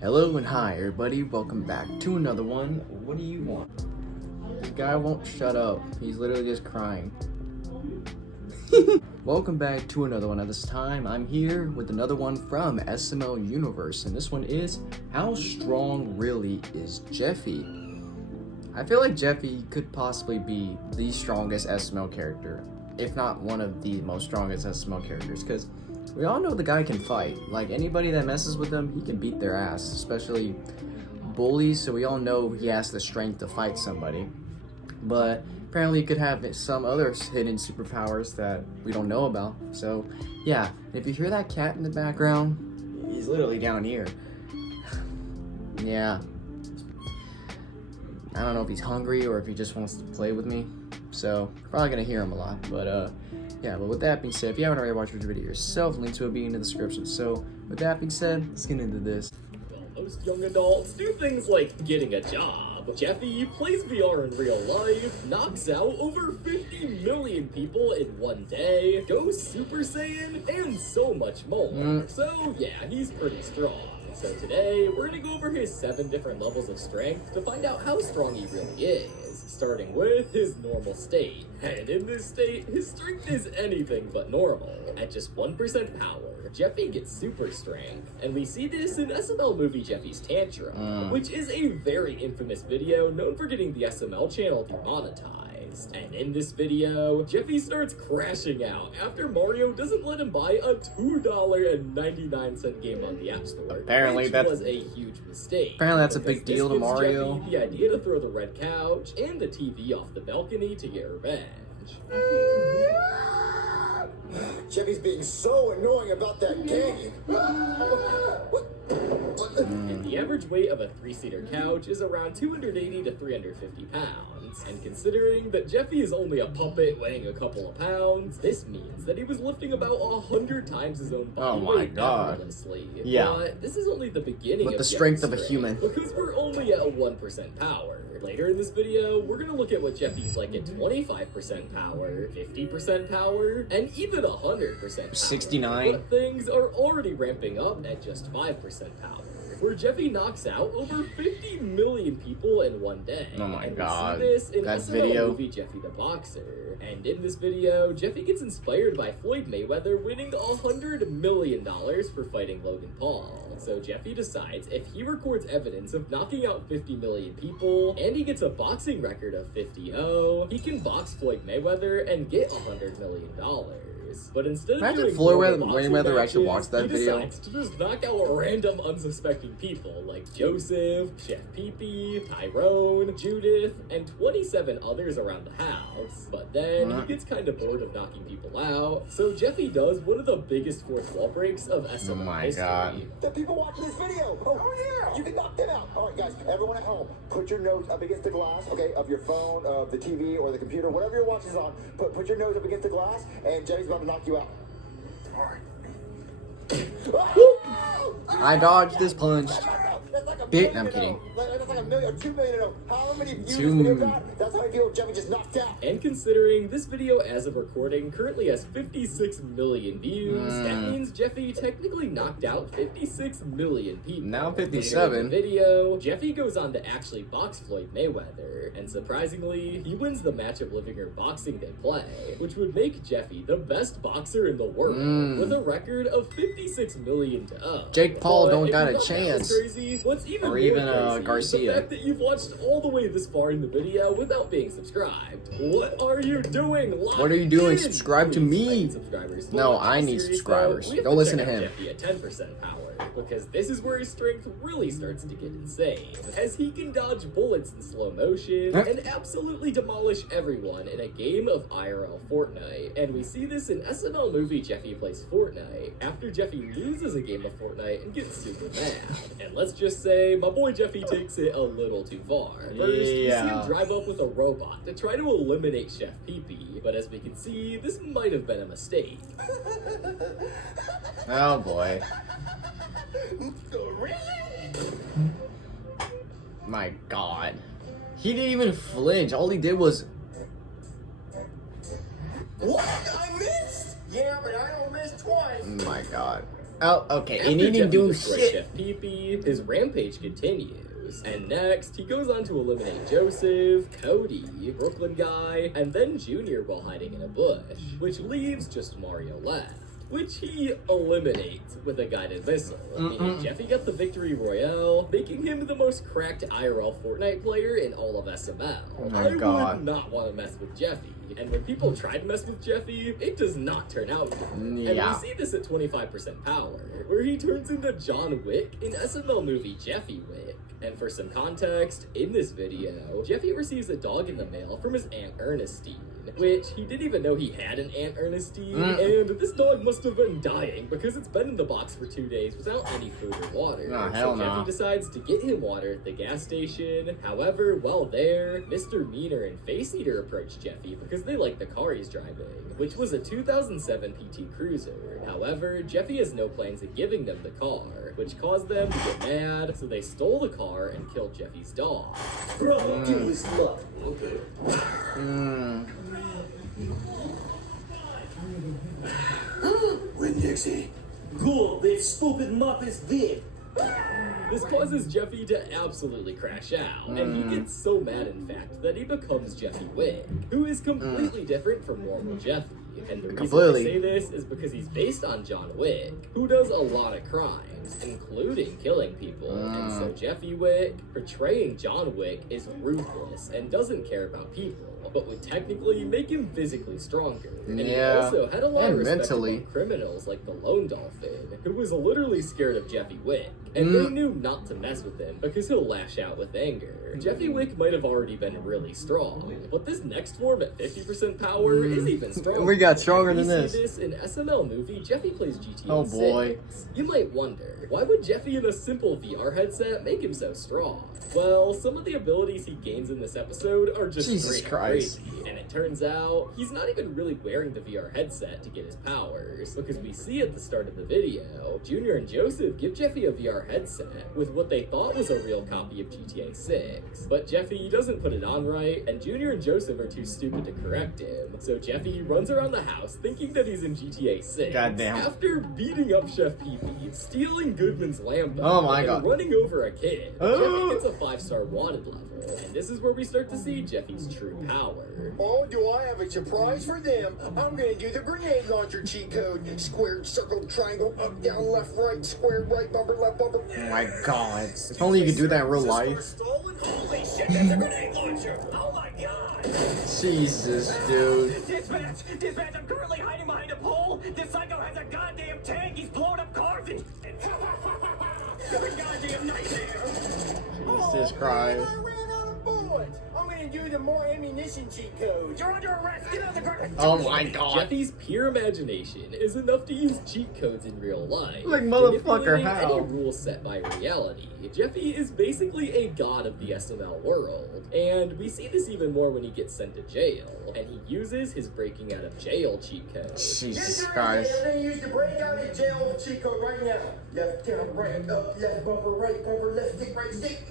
Hello and hi everybody, welcome back to another one. What do you want? The guy won't shut up. He's literally just crying. Welcome back to another one. At this time, I'm here with another one from SML Universe, and this one is How Strong Really Is Jeffy? I feel like Jeffy could possibly be the strongest SML character, if not one of the most strongest SML characters, because we all know the guy can fight. Like, anybody that messes with him, he can beat their ass, especially bullies, so we all know he has the strength to fight somebody. But apparently he could have some other hidden superpowers that we don't know about. So yeah, if you hear that cat in the background, he's literally down here. Yeah, I don't know if he's hungry or if he just wants to play with me, so you're probably gonna hear him a lot. But yeah, but with that being said, if you haven't already watched the video yourself, links will be in the description. So with that being said, let's get into this. Well, most young adults do things like getting a job. Jeffy plays VR in real life, knocks out over 50 million people in one day, goes Super Saiyan, and so much more. So yeah, he's pretty strong. So today, we're gonna go over his 7 different levels of strength to find out how strong he really is, starting with his normal state. And in this state, his strength is anything but normal. At just 1% power, Jeffy gets super strength, and we see this in SML movie Jeffy's Tantrum, which is a very infamous video known for getting the SML channel demonetized. And in this video, Jeffy starts crashing out after Mario doesn't let him buy a $2.99 game on the App Store. Apparently that was a huge mistake. Apparently that's a big deal to Mario. Jeffy the idea to throw the red couch and the TV off the balcony to get revenge. Jeffy's being so annoying about that game. And the average weight of a 3-seater couch is around 280 to 350 pounds. And considering that Jeffy is only a puppet weighing a couple of pounds, this means that he was lifting about 100 times his own body weight effortlessly. Yeah. But this is only the beginning with of the strength of a Jeffy's human. because we're only at 1% power. Later in this video, we're gonna look at what Jeffy's like at 25% power, 50% power, and even 100% power. 69. But things are already ramping up at just 5% power, where Jeffy knocks out over 50 million people in one day. Oh my and god. We see this in that SML video. movie Jeffy the Boxer. And in this video, Jeffy gets inspired by Floyd Mayweather winning $100 million for fighting Logan Paul. So Jeffy decides if he records evidence of knocking out 50 million people, and he gets a boxing record of 50-0, he can box Floyd Mayweather and get $100 million. But instead of doing Floyd Mayweather actually watched that video. He decides to just knock out random unsuspecting people like Joseph, Chef Pee-Pee, Tyrone, Judith, and 27 others around the house. But then he gets kind of bored of knocking people out, so Jeffy does one of the biggest fourth wall breaks of SML history. God. The people watching this video. Oh yeah. You can knock them out. All right, guys. Everyone at home, put your nose up against the glass, okay, of your phone, of the TV, or the computer, whatever you're watching is on. Put your nose up against the glass, and Jeffy's about to knock you out. All right. I dodged this punch. That's like a Bit. million I'm kidding. That's like $1 million or $2 million. How many views 2 this video got? That's how many people Jeffy just knocked out. And considering this video as of recording currently has 56 million views, that means Jeffy technically knocked out 56 million people. Now Later in 57. the video, Jeffy goes on to actually box Floyd Mayweather, and surprisingly, he wins the match of living room boxing they play, which would make Jeffy the best boxer in the world, with a record of 56 million to 0. Jake Paul But don't if got you a thought that was chance. Crazy, what's even Or more even, crazy Garcia. is the fact that you've watched all the way this far in the video without being subscribed. What are you doing? What are you doing? In. Subscribe to Please me. like subscribers. No, But I need seriously, subscribers. we have Don't to listen check to out him. Jeffy at 10% power, because this is where his strength really starts to get insane, as he can dodge bullets in slow motion and absolutely demolish everyone in a game of IRL Fortnite. And we see this in SML movie Jeffy Plays Fortnite, after Jeffy loses a game of Fortnite and gets super mad. And let's just say, my boy Jeffy takes it a little too far. First, we see him drive up with a robot to try to eliminate Chef Pee-Pee, but as we can see, this might have been a mistake. Oh boy. My god. He didn't even flinch. All he did was... What? I missed? Yeah, but I don't miss twice. My god. Oh, okay. After And he didn't Jeffy do destroys shit. Chef Pee-Pee, his rampage continues. And next, he goes on to eliminate Joseph, Cody, Brooklyn Guy, and then Junior while hiding in a bush, which leaves just Mario left, which he eliminates with a guided missile, meaning Jeffy got the victory royale, making him the most cracked IRL Fortnite player in all of SML. Oh my God. Would not want to mess with Jeffy, and when people try to mess with Jeffy, it does not turn out good. Yeah. And we see this at 25% power, where he turns into John Wick in SML movie Jeffy Wick. And for some context, in this video, Jeffy receives a dog in the mail from his Aunt Ernestine, which he didn't even know he had an Aunt Ernestine, and this dog must have been dying because it's been in the box for 2 days without any food or water. Oh, hell so Jeffy no. decides to get him water at the gas station. However, while there, Mr. Meaner and Face Eater approach Jeffy because they like the car he's driving, which was a 2007 PT Cruiser. However, Jeffy has no plans of giving them the car, which caused them to get mad, so they stole the car and killed Jeffy's dog. Bro, give us love. Okay. Win Dixie. Cool, this stupid muff is dead. This causes Jeffy to absolutely crash out, and he gets so mad, in fact, that he becomes Jeffy Wick, who is completely different from normal Jeffy. And the reason I say this is because he's based on John Wick, who does a lot of crimes, including killing people. And so Jeffy Wick, portraying John Wick, is ruthless and doesn't care about people, but would technically make him physically stronger. And he also had a lot of respect among criminals like the Lone Dolphin, who was literally scared of Jeffy Wick, and they knew not to mess with him because he'll lash out with anger. Jeffy Wick might have already been really strong, but this next form at 50% power is even stronger. We got stronger than We this. see this in SML movie Jeffy Plays GTA 6. Oh boy. You might wonder, why would Jeffy in a simple VR headset make him so strong? Well, some of the abilities he gains in this episode are just Jesus straight Christ. crazy, and it turns out he's not even really wearing the VR headset to get his powers, because we see at the start of the video, Junior and Joseph give Jeffy a VR headset with what they thought was a real copy of GTA 6, but Jeffy doesn't put it on right, and Junior and Joseph are too stupid to correct him, so Jeffy runs around the house thinking that he's in GTA 6. Goddamn. After beating up Chef Pee-Pee, stealing Goodman's Lambo, Oh my God. and running over a kid, Oh. Jeffy gets a 5-star wanted level, and this is where we start to see Jeffy's true power. Oh, do I have a surprise for them? I'm gonna do the grenade launcher cheat code. Squared, circle, triangle, up, down, left, right, squared, right bumper, left bumper. Oh my God. If only you could do that in real life. Stolen? Holy shit, that's a grenade launcher! Oh my god! Jesus, dude. Dispatch, I'm currently hiding behind a pole. This psycho has a goddamn tank. He's blowing up cars and You're a goddamn nightmare. Jesus Christ. I ran out of bullets. I'm gonna do the more ammunition cheat code. You're under arrest. Get out of the car. Oh my God. Jeffy's pure imagination is enough to use cheat codes in real life. Like, motherfucker, manipulating how? Any rules set by reality. Jeffy is basically a god of the SML world. And we see this even more when he gets sent to jail. And he uses his breaking out of jail cheat code. Jesus Christ. I'm gonna use the break out of jail cheat code right now. Left down, right up, left bumper, left stick, right stick.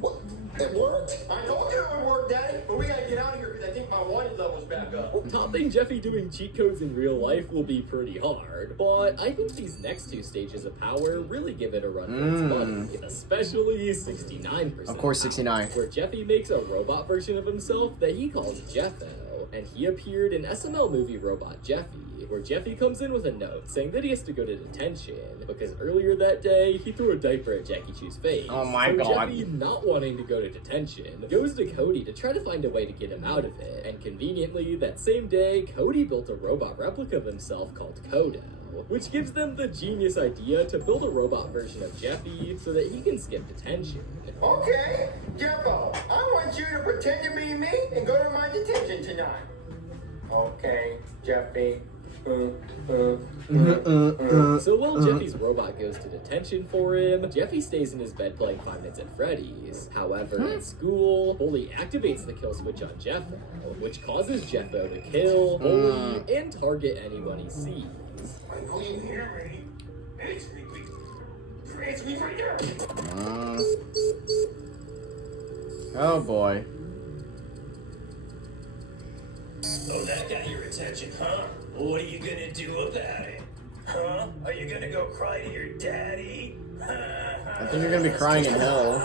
What? It worked? I told you it would work, Daddy. But we gotta get out of here because I think my wanted level's back up. Topping Jeffy doing cheat codes in real life will be pretty hard, but I think these next two stages of power really give it a run for its money, especially 69%. Of course, 69. Where Jeffy makes a robot version of himself that he calls Jeffo, and he appeared in SML movie Robot Jeffy, where Jeffy comes in with a note saying that he has to go to detention because earlier that day he threw a diaper at Jackie Chu's face. Oh my so God. Jeffy, not wanting to go to detention, goes to Cody to try to find a way to get him out of it, and conveniently that same day Cody built a robot replica of himself called Kodo, which gives them the genius idea to build a robot version of Jeffy so that he can skip detention. Okay, Jeffo, I want you to pretend to be me and go to my detention tonight. Okay, Jeffy. So while Jeffy's robot goes to detention for him, Jeffy stays in his bed playing Five Nights at Freddy's. However, at school, Bully activates the kill switch on Jeffo, which causes Jeffo to kill, bully, and target anyone he sees. I know you hear me. Answer me, please. Answer me right now. Oh boy. Oh, that got your attention, huh? What are you gonna do about it? Huh? Are you gonna go cry to your daddy? I think you're gonna be crying in hell.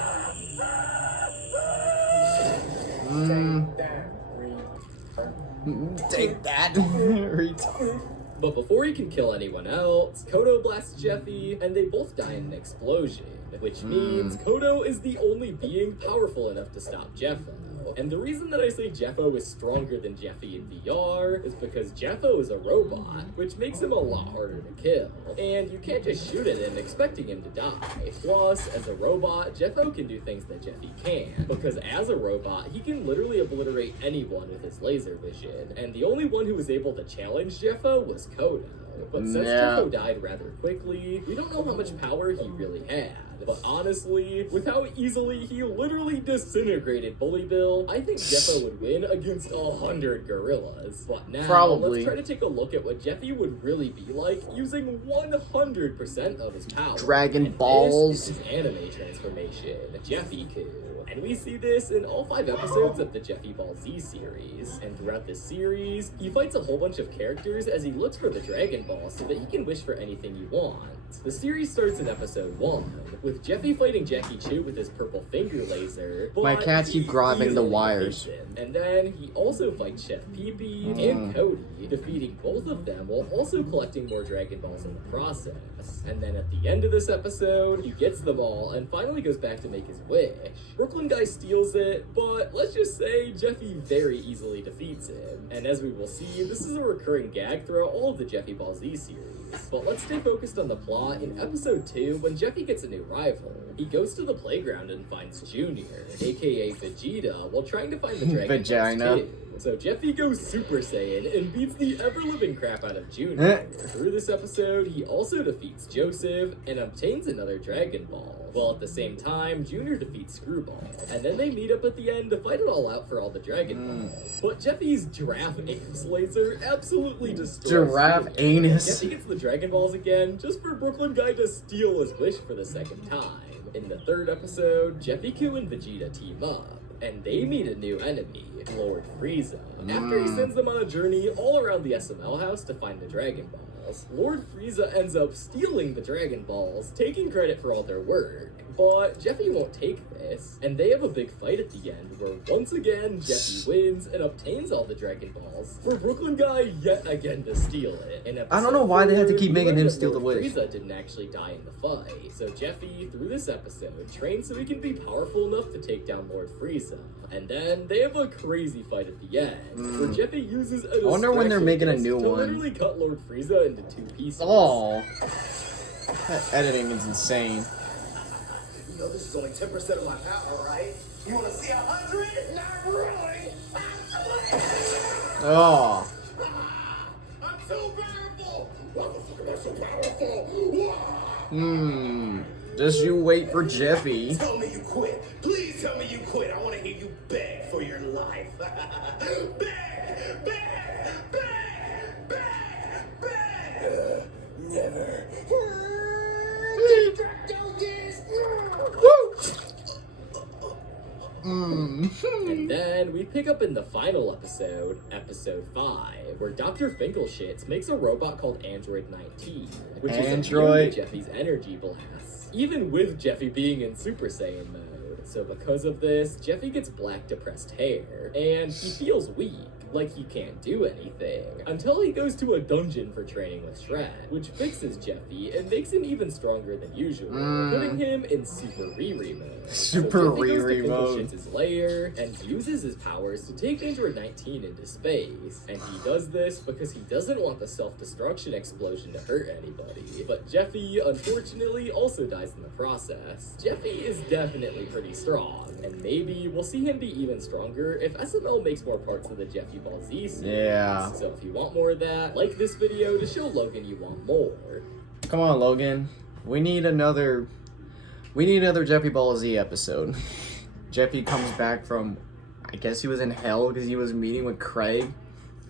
Take that. Retard. But before he can kill anyone else, Kodo blasts Jeffy, and they both die in an explosion, which means Kodo is the only being powerful enough to stop Jeffo. And the reason that I say Jeffo is stronger than Jeffy in VR is because Jeffo is a robot, which makes him a lot harder to kill. And you can't just shoot at him expecting him to die. Plus, as a robot, Jeffo can do things that Jeffy can't, because as a robot, he can literally obliterate anyone with his laser vision. And the only one who was able to challenge Jeffo was Kodo. But since Jeffo died rather quickly, we don't know how much power he really had. But honestly, with how easily he literally disintegrated Bully Bill, I think Jeffo would win against 100 gorillas. But now, let's try to take a look at what Jeffy would really be like using 100% of his power. Dragon Balls. This is his anime transformation, Jeffy-Ku. And we see this in all 5 episodes of the Jeffy Ball Z series. And throughout this series, he fights a whole bunch of characters as he looks for the Dragon Ball so that he can wish for anything you want. The series starts in episode 1, with Jeffy fighting Jackie Chu with his purple finger laser. My cats keep grabbing the wires. And then he also fights Chef Pee-Pee and Cody, defeating both of them while also collecting more Dragon Balls in the process. And then at the end of this episode, he gets them all and finally goes back to make his wish. Brooklyn Guy steals it, but let's just say Jeffy very easily defeats him. And as we will see, this is a recurring gag throughout all of the Jeffy Ball Z series. But let's stay focused on the plot in episode 2 when Jeffy gets a new rival. He goes to the playground and finds Junior, aka Vegeta, while trying to find the Dragon Balls too. So Jeffy goes Super Saiyan and beats the ever-living crap out of Junior. Through this episode, he also defeats Joseph and obtains another Dragon Ball. While at the same time, Junior defeats Screwball. And then they meet up at the end to fight it all out for all the Dragon Balls. But Jeffy's giraffe anus laser absolutely destroys Giraffe anus? Jeffy gets the Dragon Balls again, just for Brooklyn Guy to steal his wish for the second time. In the 3rd episode, Jeffy-Ku and Vegeta team up, and they meet a new enemy, Lord Frieza. After he sends them on a journey all around the SML house to find the Dragon Balls, Lord Frieza ends up stealing the Dragon Balls, taking credit for all their work. But Jeffy won't take this, and they have a big fight at the end where once again Jeffy wins and obtains all the Dragon Balls for Brooklyn Guy yet again to steal it. I don't know why they had to keep making him steal the wish. Frieza didn't actually die in the fight, so Jeffy, through this episode, trains so he can be powerful enough to take down Lord Frieza. And then they have a crazy fight at the end, where Jeffy uses a I wonder when they're making a new to one. literally cut Lord Frieza into 2 pieces. Oh, that editing is insane. You know this is only 10% of my power, right? You want to see 100? Not really. Oh. I'm so powerful. Why the fuck am I so powerful? Just you wait for Jeffy. Tell me you quit. Please tell me you quit. I want to hear you beg for your life. Beg, beg, beg, beg, beg. Never. And then we pick up in the final episode, episode 5, where Dr. Finkelshits makes a robot called Android 19, which is immune to Jeffy's energy blasts, even with Jeffy being in Super Saiyan mode. So because of this, Jeffy gets black depressed hair, and he feels weak, like he can't do anything, until he goes to a dungeon for training with Shred, which fixes Jeffy and makes him even stronger than usual, putting him in Super Riri mode. Super Riri mode. His lair and uses his powers to take Android 19 into space, and he does this because he doesn't want the self-destruction explosion to hurt anybody. But Jeffy, unfortunately, also dies in the process. Jeffy is definitely pretty strong, and maybe we'll see him be even stronger if SML makes more parts of the Jeffy Ball Z series. Yeah. So if you want more of that, like this video to show Logan you want more. Come on, Logan. We need another Jeffy Ball Z episode. Jeffy comes back from, I guess he was in hell because he was meeting with Craig.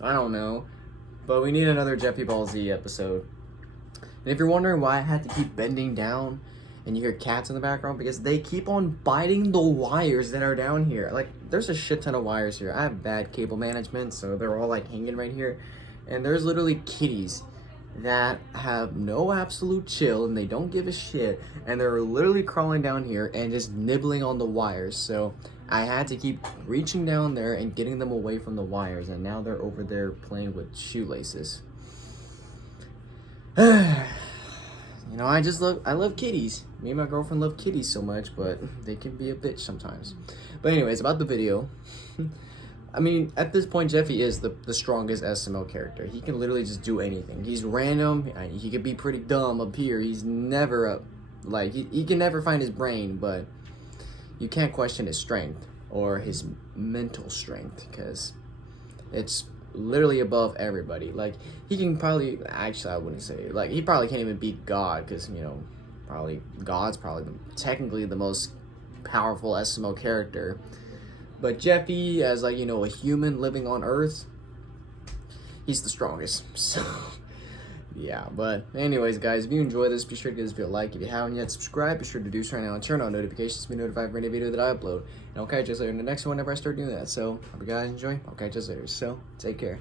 I don't know. But we need another Jeffy Ball Z episode. And if you're wondering why I had to keep bending down and you hear cats in the background, because they keep on biting the wires that are down here. Like, there's a shit ton of wires here. I have bad cable management, so they're all like hanging right here. And there's literally kitties that have no absolute chill and they don't give a shit, and they're literally crawling down here and just nibbling on the wires. So I had to keep reaching down there and getting them away from the wires, and now they're over there playing with shoelaces. You know, I love kitties. Me and my girlfriend love kitties so much, but they can be a bitch sometimes. But anyways, about the video. I mean, at this point, Jeffy is the strongest SML character. He can literally just do anything. He's random. He could be pretty dumb up here. He's never up, like, he can never find his brain, but you can't question his strength or his mental strength, because it's literally above everybody. Like, he can probably, actually I wouldn't say, like, he probably can't even beat God, because, you know, probably God's probably technically the most powerful SML character. But Jeffy, as, like, you know, a human living on Earth, he's the strongest. So yeah, but anyways, guys, if you enjoy this, be sure to give this video a like. If you haven't yet, subscribe. Be sure to do so right now and turn on notifications to be notified for any video that I upload. And I'll catch you later in the next one whenever I start doing that. So hope you guys enjoy. I'll catch you later. So take care.